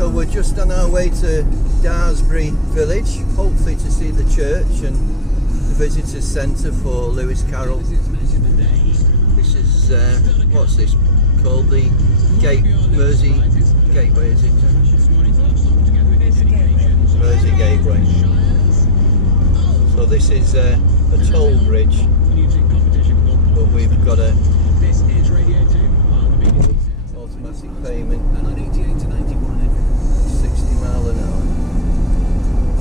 So we're just on our way to Daresbury Village, hopefully to see the church and the visitors centre for Lewis Carroll. This is, what's this called? The Mersey Gateway, is it? Mersey Gateway. So this is a toll bridge, but we've got a automatic payment, 60 mile an hour.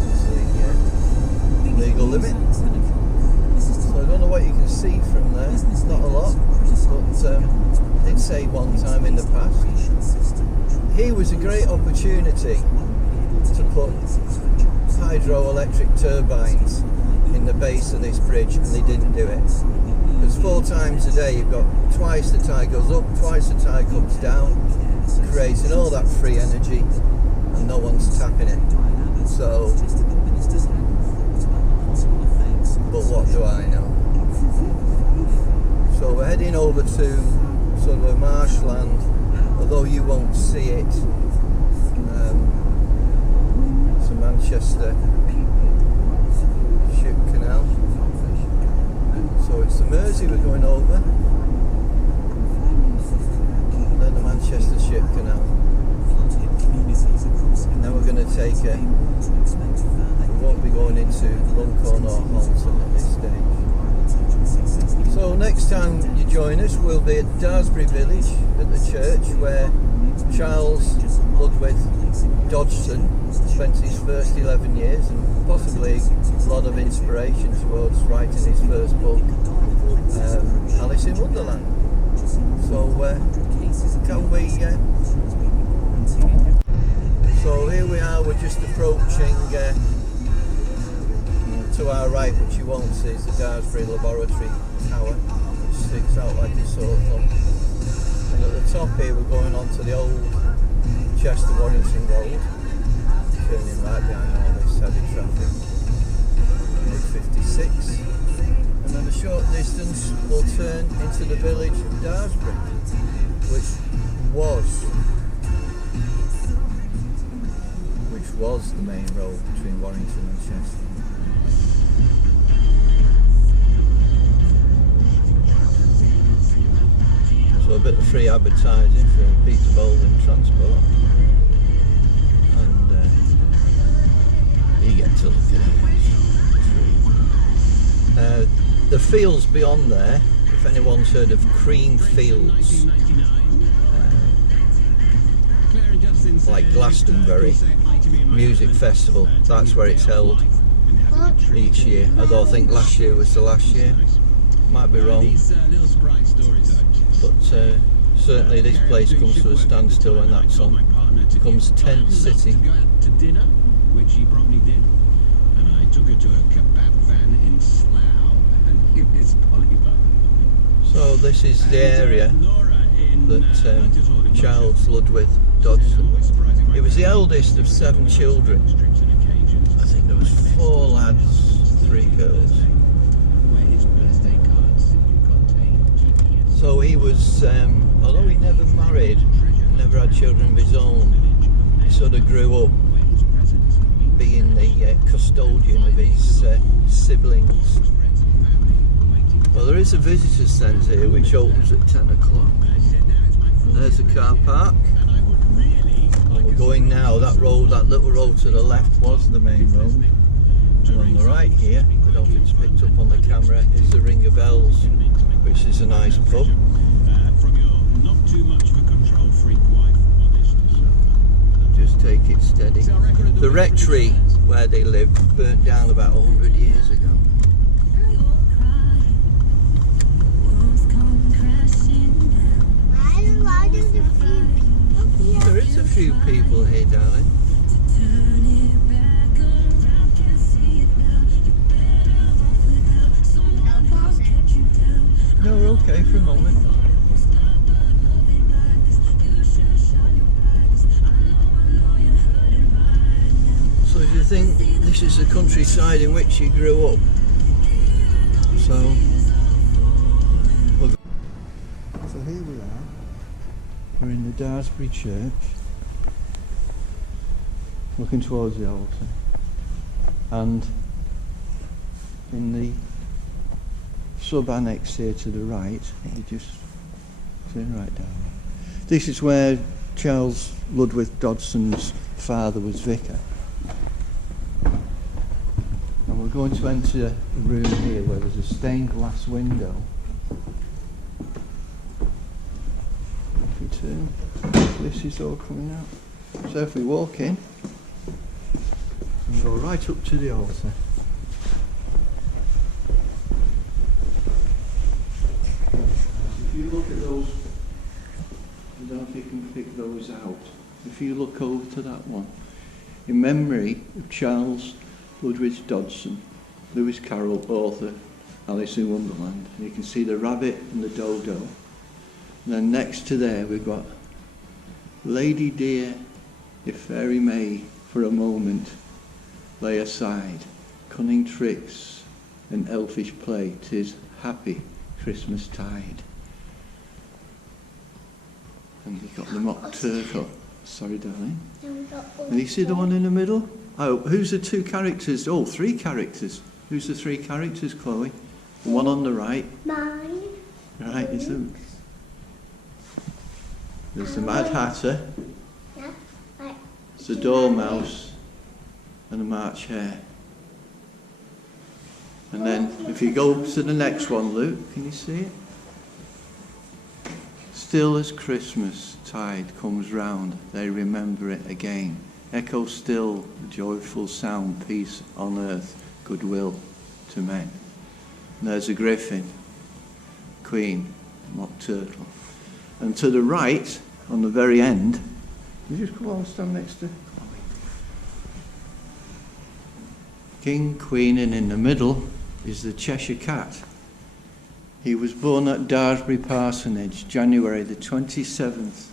It's the legal limit. So I don't know what you can see from there. It's not a lot, but I did say one time in the past. Here was a great opportunity to put hydroelectric turbines in the base of this bridge, and they didn't do it. Because 4 times a day you've got twice the tide goes up, twice the tide comes down, creating all that free energy, and no one's tapping it. So, but what do I know? So we're heading over to sort of a marshland, although you won't see it. It's a Manchester ship canal. So it's the Mersey we're going over, and then the Manchester ship canal. And then we're going to take we won't be going into Runcorn or Holmes at this stage. So next time you join us, we'll be at Daresbury Village at the church where Charles Ludwig Dodgson spent his first 11 years, and possibly a lot of inspiration towards writing his first book, Alice in Wonderland. So can we so here we are, we're just approaching to our right, which you won't see, is the Daresbury Laboratory Tower, which sticks out like a sore thumb. And at the top here we're going on to the old Chester Warrington Road, turning right behind all this heavy traffic. 56, and then a short distance we'll turn into the village of Daresbury, which was the main road between Warrington and Chester. So a bit of free advertising for Peter Bolden Transport, and you get to look at it. The fields beyond there, if anyone's heard of Cream Fields, like Glastonbury Music Festival, that's where it's held each year. Although I think last year was the last year, might be wrong, but certainly this place comes to a standstill when that's on. It becomes Tent City. Which he promptly did, and I took her to a kebab van in Slough, and it's Polybar. So this is the area that Charles Ludwig Dodgson, he was the eldest of 7 children. I think there was 4 lads, 3 girls. So he was, although he never married, never had children of his own, he sort of grew up being the custodian of his siblings. Well, there is a visitors centre here which opens at 10 o'clock. And there's a car park. And we're going now, that little road to the left was the main road. And on the right here, I don't know if it's picked up on the camera, is the Ring of Bells, which is a nice pub. From your not too much of a control freak wife on this. Just take it steady. The rectory where they lived burnt down about 100 years ago. There is a few people here, darling. No, we're okay for a moment. So do you think this is the countryside in which you grew up? So here we are. We're in the Daresbury Church. looking towards the altar. And in the sub-annex here to the right, you just turn right down. This is where Charles Ludwig Dodson's father was vicar. And we're going to enter a room here where there's a stained glass window. If we turn, this is all coming out. So if we walk in and go right up to the altar. If you look at those, I don't know if you can pick those out. If you look over to that one, in memory of Charles Ludwig Dodson, Lewis Carroll, author, Alice in Wonderland. And you can see the rabbit and the dodo. And then next to there we've got, Lady dear, if fairy may for a moment lay aside cunning tricks and elfish play, 'tis happy Christmas tide. And you've got the mock turtle. Sorry, darling. And you see the one in the middle? Oh, who's the two characters? Oh, three characters. Who's the three characters, Chloe? The one on the right. Mine. Right, is it? There's the Mad Hatter. Yeah. Right. It's the Dormouse and the March Hare. And then, if you go to the next one, Luke, can you see it? Still as Christmas tide comes round, they remember it again. Echo still the joyful sound, peace on earth, goodwill to men. And there's a griffin, queen, mock turtle. And to the right, on the very end, you just come on, stand next to King, Queen, and in the middle is the Cheshire Cat. He was born at Daresbury Parsonage, January the 27th,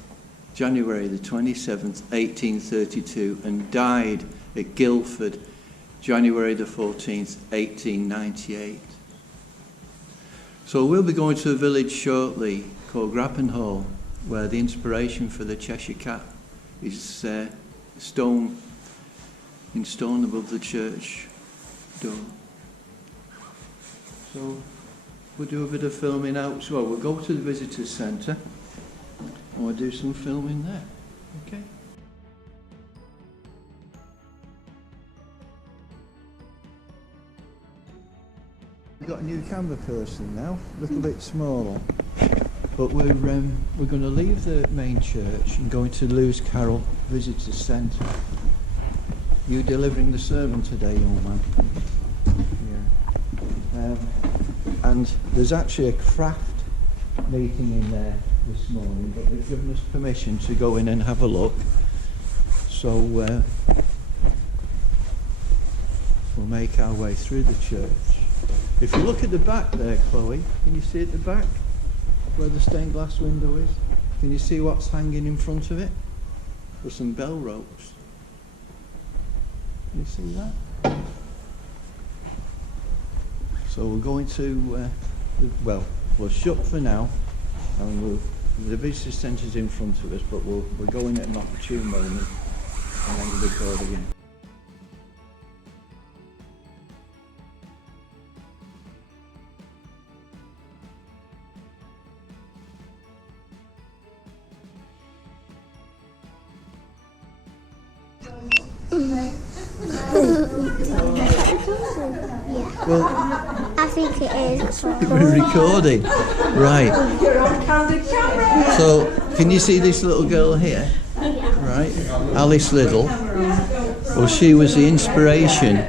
1832, and died at Guildford, January the 14th, 1898. So we'll be going to a village shortly called Grappenhall, where the inspiration for the Cheshire Cat is stone above the church door. So we'll do a bit of filming out. Well, we'll go to the visitor centre and we'll do some filming there. Okay. We've got a new camera person now, a little bit smaller. But we're going to leave the main church and go into Lewis Carroll Visitor Centre. You delivering the sermon today, young man? Yeah. And there's actually a craft meeting in there this morning, but they've given us permission to go in and have a look. So we'll make our way through the church. If you look at the back there, Chloe, can you see at the back where the stained glass window is? Can you see what's hanging in front of it? There's some bell ropes. Can you see that? So we're going to, we'll shut for now, and the visitor centre's in front of us, but we're going at an opportune moment, and then we'll record again. Well, I think it is. we're recording. Right. So, can you see this little girl here? Right. Alice Liddell. Well, she was the inspiration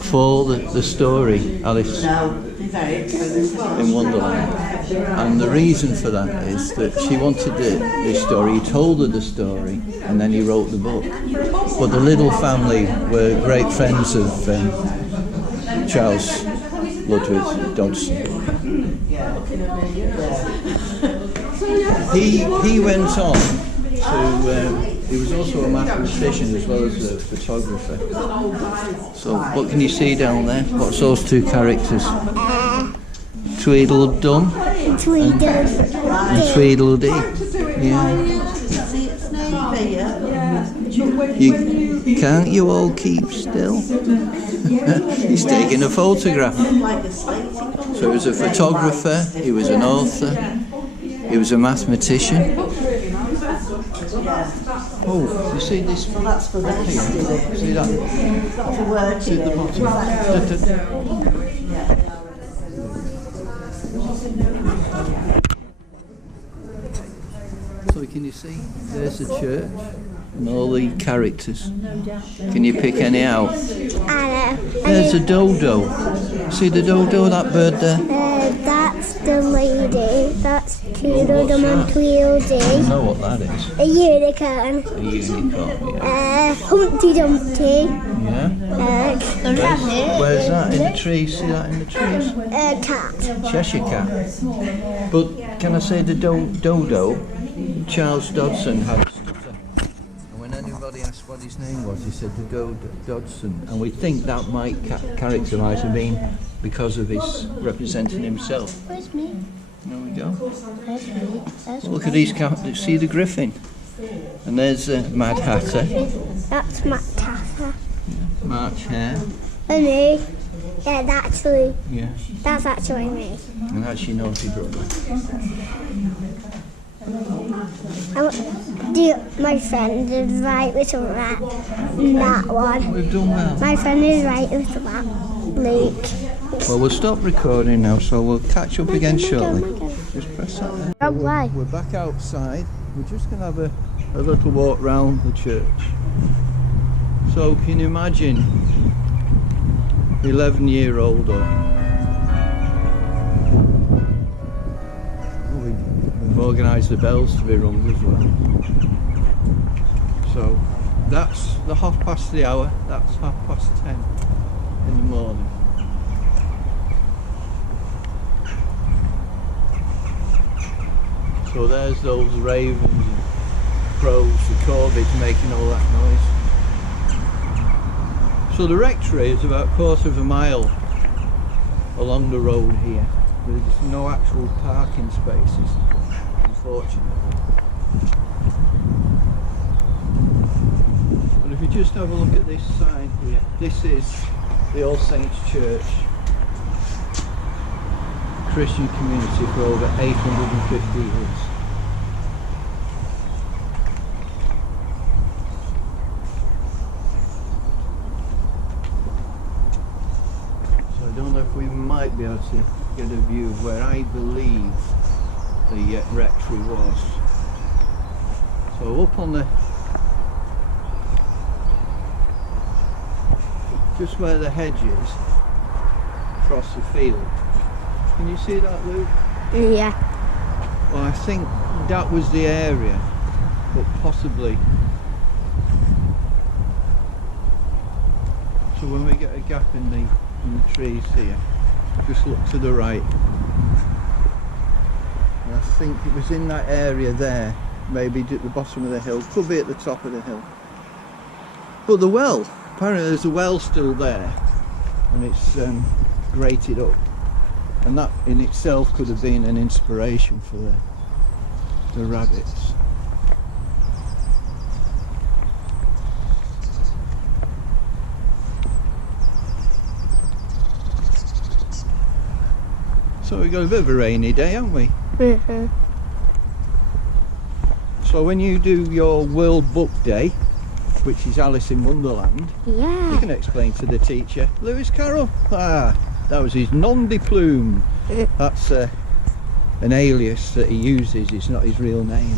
for the story, Alice in Wonderland. And the reason for that is that she wanted this story. He told her the story, and then he wrote the book. But the Liddell family were great friends of Charles Ludwig Dodson. He went on to, he was also a mathematician as well as a photographer. So what can you see down there? What's those two characters? Tweedledum and Tweedledee. Yeah. Can't you all keep still? He's taking a photograph. So he was a photographer, he was an author, he was a mathematician. Oh, you see this? Well, that's for them, See that? not for work. See the bottom? So can you see? There's the church and all the characters. Can you pick any out? Anna. There's a dodo. See the dodo, that bird there? That's the lady. That's Tudor that? and I Tweedledee. know what that is. A unicorn. A unicorn, yeah. Humpty Dumpty. Yeah? Where's that? In the trees? See that in the trees? Cat. Cheshire cat. But can I say the dodo? Charles Dodson had a stutter. And when anybody asked what his name was, he said the Dodson. And we think that might characterise him being because of his representing himself. Where's me? There we go. Where's me? Look at these characters. See the griffin? And there's Mad Hatter. That's Matt Taffer. March Hare. And me. Yeah, Yeah. that's actually me. And that's your naughty brother. My friend is right with a rat. That one. We've done well. My friend is right with the rat. Luke. Well, we'll stop recording now, so we'll catch up again shortly. Just press that there. Wrong way. We're back outside. We're just going to have a little walk round the church. So can you imagine 11-year-old or we've organised the bells to be rung as well. So that's the hour, that's 10:30 in the morning. So there's those ravens and crows, the corvids making all that noise. So the rectory is about a quarter of a mile along the road here. There's no actual parking spaces, unfortunately. But if you just have a look at this sign here, this is the All Saints Church. Christian community for over 850 years. So I don't know if we might be able to get a view of where I believe the rectory was. So up on the, just where the hedge is, across the field. Can you see that, Luke? Yeah. Well, I think that was the area, but possibly. So when we get a gap in the trees here, just look to the right. And I think it was in that area there, maybe at the bottom of the hill, could be at the top of the hill. But the well, apparently there's a well still there, and it's grated up. And that in itself could have been an inspiration for the rabbits. So we've got a bit of a rainy day, haven't we? Mm-hmm. So when you do your World Book Day, which is Alice in Wonderland, Yeah. you can explain to the teacher, Lewis Carroll, that was his nom de plume. That's an alias that he uses, it's not his real name.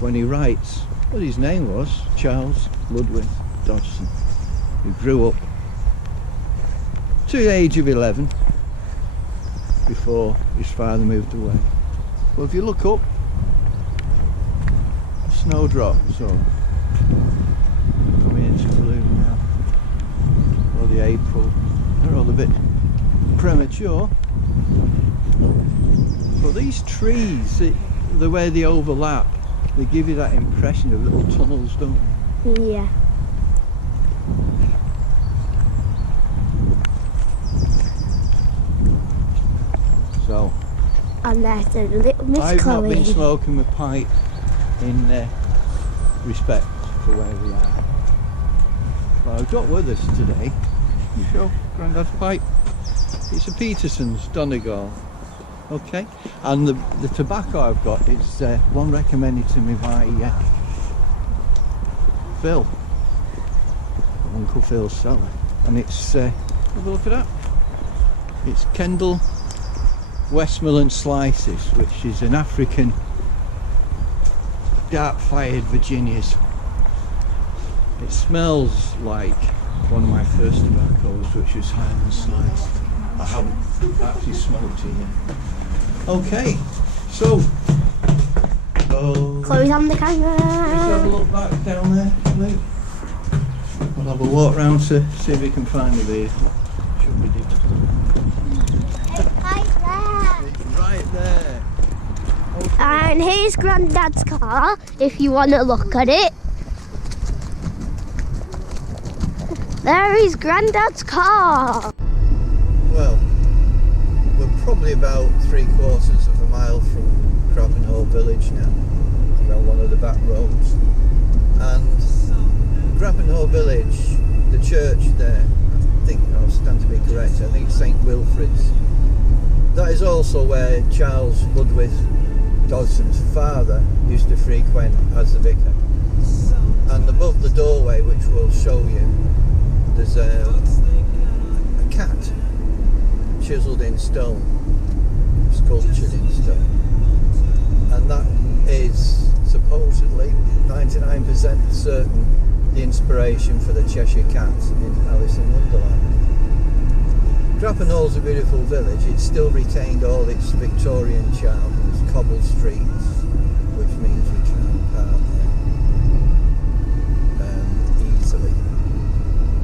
When he writes, what his name was, Charles Ludwig Dodson, who grew up to the age of 11 before his father moved away. Well, if you look up, snowdrops are coming into bloom now, or the April. They're all a bit premature, but these trees, the way they overlap, they give you that impression of little tunnels, don't they? Yeah. So And there's a little Miss I've not been Chloe. smoking my pipe in respect for where we are. Well, I've got with us today, you show Grandad's pipe. It's a Peterson's Donegal. Okay, and the tobacco I've got is one recommended to me by Phil, Uncle Phil's cellar, and it's have a look at that. It's Kendall Westmorland Slices, which is an African dark-fired Virginias. It smells like one of my first tobaccos, which was Highland Slice. I haven't actually smoked it yet. Okay, so Chloe's on the camera. let's have a look back down there, Luke. We'll have a walk round to see if we can find the vehicle. Should we do that? Right there. Okay. And here's Grandad's car, if you want to look at it. There is Grandad's car. Well, we're probably about 3/4 of a mile from Grappenhall Village now, around one of the back roads. And Grappenhall Village, the church there, I think I'll stand to be correct, I think it's St Wilfrid's. That is also where Charles Ludwig Dodson's father used to frequent as the vicar. And above the doorway, which we'll show you, there's a cat chiselled in stone, sculptured in stone, and that is supposedly 99% certain the inspiration for the Cheshire cat in Alice in Wonderland. Grappenhall's a beautiful village. It's still retained all its Victorian charm. It's cobbled streets, which means we can't park there easily.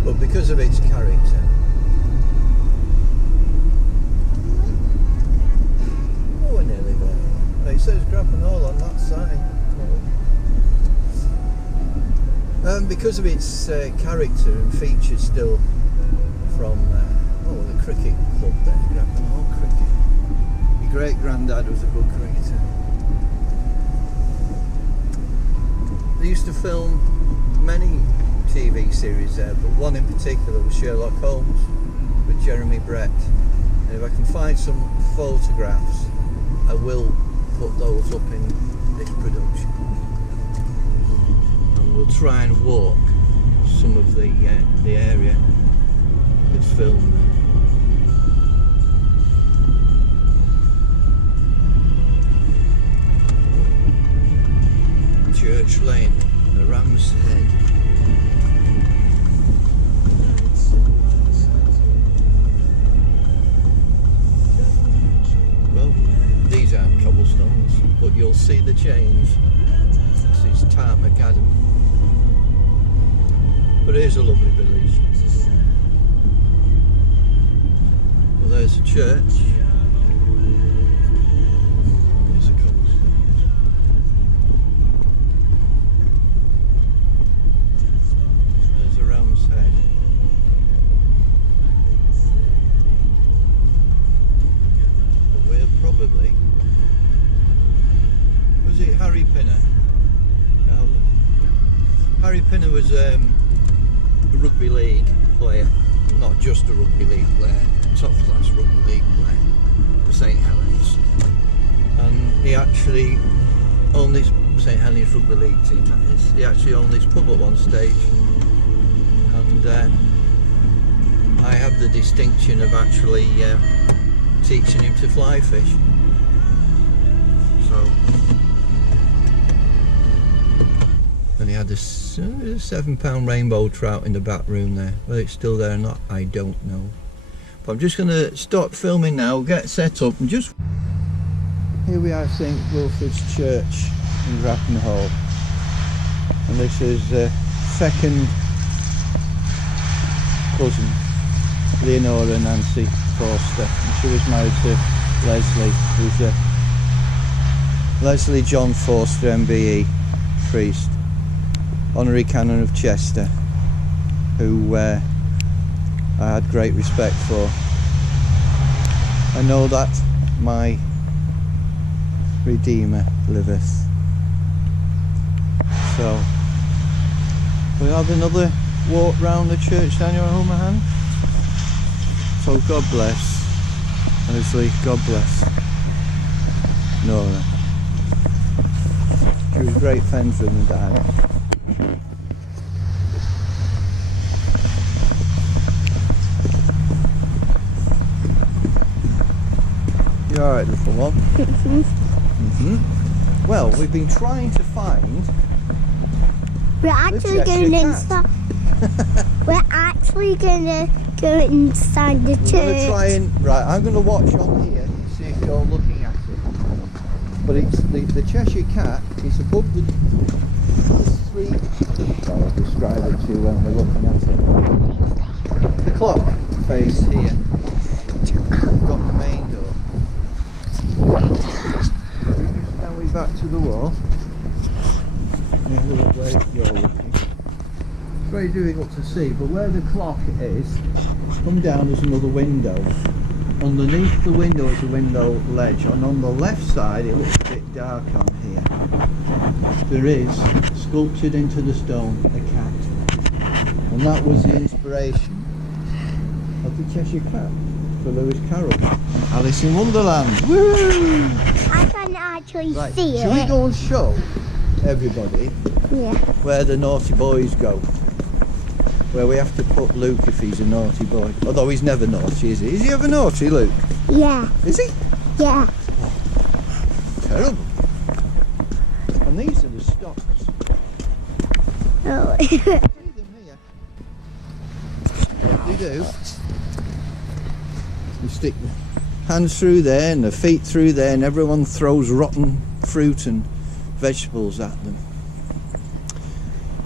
But because of its character, oh, we're nearly there. It says Grappenhall on that sign. Because of its character and features still from the cricket club there, Grappenhall Cricket. Your great granddad was a good cricketer. They used to film many TV series there, but one in particular was Sherlock Holmes with Jeremy Brett. And if I can find some photographs, I will put those up in this production. And we'll try and walk some of the area that's filmed there. Church Lane, the Ram's Head. Well, these aren't cobblestones, but you'll see the change. This is Tart Macadam. But it is a lovely village. Well, there's a church. There's a cobblestone. There's a Ram's Head. But we're probably... Was it Harry Pinner? No. Harry Pinner was a rugby league player, not just a rugby league player, top class rugby league player for St Helens, and he actually owned this St Helens rugby league team, that is. He actually owned this pub at one stage, and I have the distinction of actually teaching him to fly fish. So, and he had this £7 rainbow trout in the back room there. Whether it's still there or not, I don't know. But I'm just going to stop filming now, get set up, and just... Here we are, St Wilfrid's Church in Grappenhall. And this is second cousin, Leonora Nancy Forster. And she was married to Leslie, who's Leslie John Forster, MBE, priest. Honorary Canon of Chester, who I had great respect for. I know that my Redeemer liveth. So we'll have another walk round the church down your home hand. So God bless. Honestly, God bless Nora. She was great friends with my dad. You alright, little one? Well, we've been trying to find. We're actually going inside. We're actually going to go inside the church. We're going to try and. Right, I'm going to watch on here and see if you're looking at it. But it's the Cheshire cat is above the three. I'll describe it to you when we're looking at it. The clock face here. We've got the main door. Now we're back to the wall. Yeah, look where you're looking. It's very difficult to see, but where the clock is, come down, there's another window. Underneath the window is a window ledge, and on the left side it looks a bit dark on here. There is, sculptured into the stone, a cat. And that was the inspiration of the Cheshire Cat for Lewis Carroll. Alice in Wonderland. Woo! I can actually Right, see shall we it. go and show everybody Yeah. where the naughty boys go? Where we have to put Luke if he's a naughty boy. Although he's never naughty, is he? Is he ever naughty, Luke? Yeah. Is he? Yeah. Terrible. And these are the stocks. Oh. See them here? What they do? You stick the hands through there and the feet through there, and everyone throws rotten fruit and vegetables at them.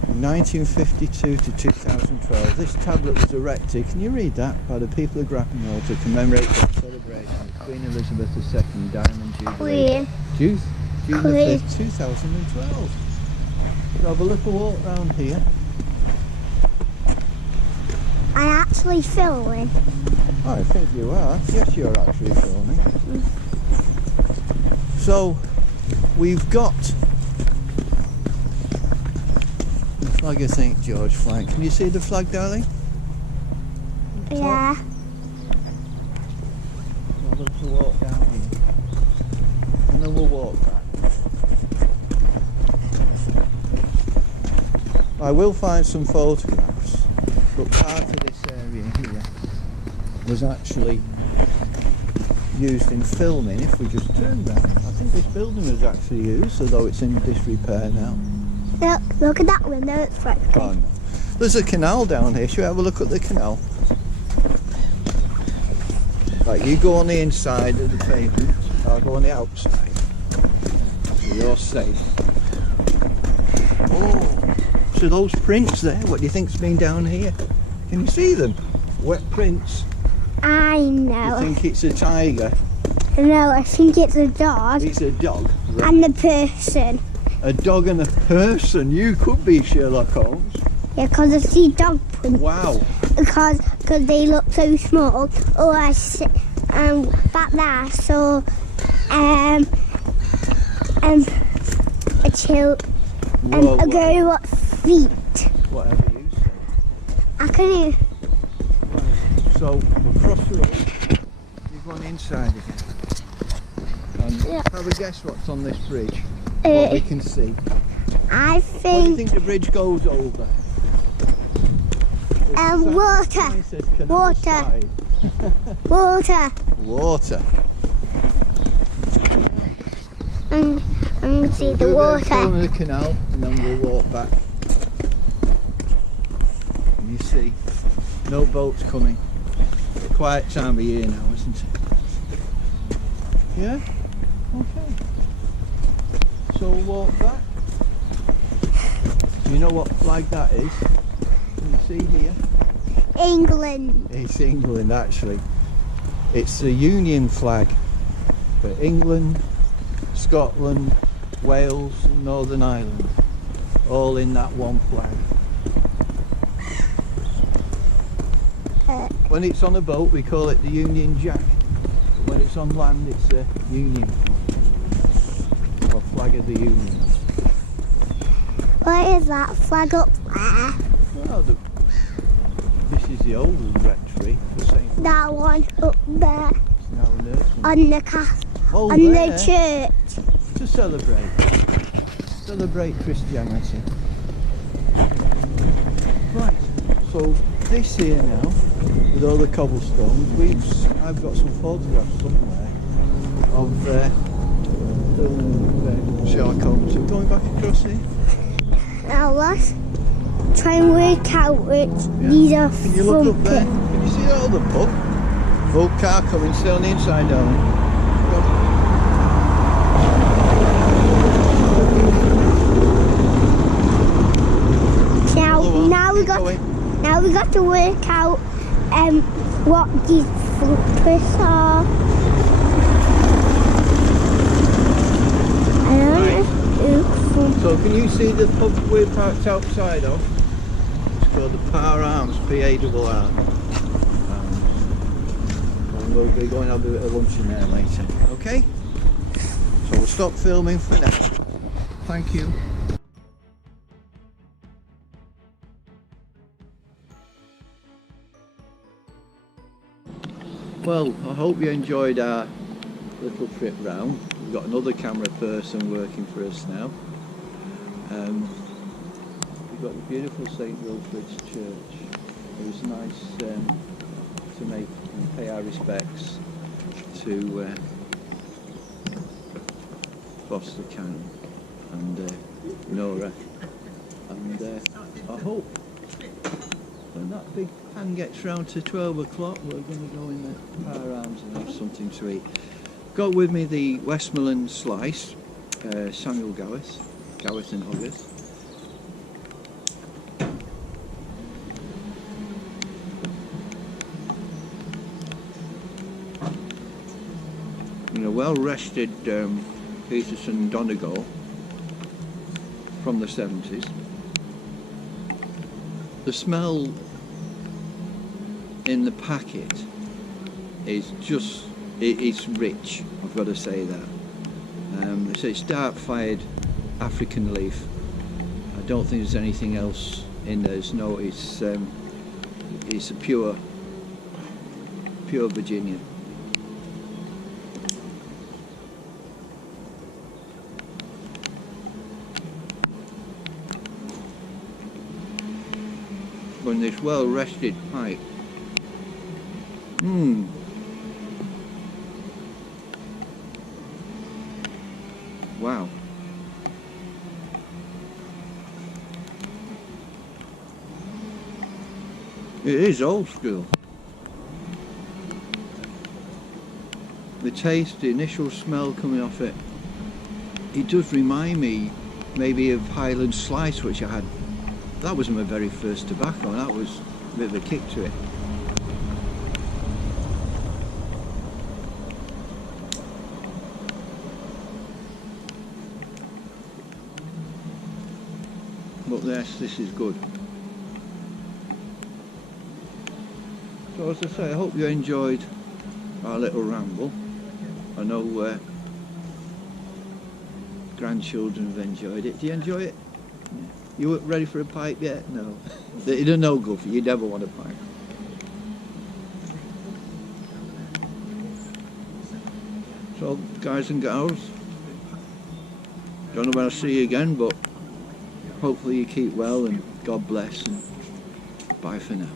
From 1952 to 2012, this tablet was erected, can you read that, by the people of Grappenhall to commemorate the celebration of Queen Elizabeth II Diamond Jubilee. June the 5th, 2012. So have a little walk round here. I'm actually filming. I think you are. Yes, you're actually filming. So, we've got the flag of St. George flying. Can you see the flag, darling? Yeah. We'll have to walk down here. And then we'll walk back. I will find some photographs, but part of this area here was actually used in filming. If we just turn round, I think this building was actually used, although it's in disrepair now. Look at that window, it's right. Oh, no. There's a canal down here. Shall we have a look at the canal? Right, you go on the inside of the pavement, I'll go on the outside. So you're safe. Oh, so those prints there, what do you think's been down here? Can you see them? Wet prints. I You know. think it's a tiger? No, I think it's a dog It's a dog. Right. and a person. A dog and a person. You could be Sherlock Holmes. Yeah, because I see dog prints. Wow. Because they look so small. Oh, I see. Back there, I saw a chill Whoa, a girl with feet. Whatever you say. I can hear. So we'll cross the road. You've gone inside again. And Yeah. have a guess what's on this bridge. What we can see. I What do you think think the bridge goes over? water. Sign says canal Water. side. Water. Water. I'm going to see We'll the do a bit of water. filming the canal and then we'll walk back. And you see, no boats coming. It's a quiet time of year now, isn't it? Yeah? Okay. So we'll walk back. You know what flag that is? Can you see here? England. It's England actually. It's the Union flag for England, Scotland, Wales and Northern Ireland. All in that one flag. When it's on a boat we call it the Union Jack. When it's on land it's the Union flag. Or flag of the Union. What is that flag up there? Oh, this is the old rectory for St. That one up there It's now a nursery. on the castle, Oh, on there, the church. to celebrate Christianity. Right, so this here now, with all the cobblestones, I've got some photographs somewhere of Sherlock Holmes. So going back across here. Now let's try and work out which these are Can you look from. up there? Can you see that other pub? Old car coming, still on the inside, darling. Now we got to work out what these footprints are. So can you see the pub we're parked outside of? It's called the Par Arms, P-A-R-R. And we'll be going to have a bit of lunch in there later. Okay? So we'll stop filming for now. Thank you. Well, I hope you enjoyed our little trip round. We've got another camera person working for us now. We've got the beautiful St. Wilfrid's Church. It was nice to make and pay our respects to Foster Cannon and Nora. And I hope when that big pan gets round to 12 o'clock, we're going to go in the Par Arms and have something to eat. Got with me the Westmorland Slice, Samuel Gawith and Hoggarth. And a well-rested Peterson Donegal from the 70s. The smell in the packet is just, it's rich, I've got to say that. So it's dark-fired African leaf. I don't think there's anything else in there. No, it's a pure Virginian. On this well-rested pipe. Wow. It is old school. The taste, the initial smell coming off it, it does remind me maybe of Highland Slice, which I had. That was my very first tobacco, and that was a bit of a kick to it. But yes, this is good. So as I say, I hope you enjoyed our little ramble. I know grandchildren have enjoyed it. Do you enjoy it? Yeah. You weren't ready for a pipe yet? No. You don't know, Goofy, you never want a pipe. So, guys and gals, don't know when I'll see you again, but hopefully you keep well and God bless, and bye for now.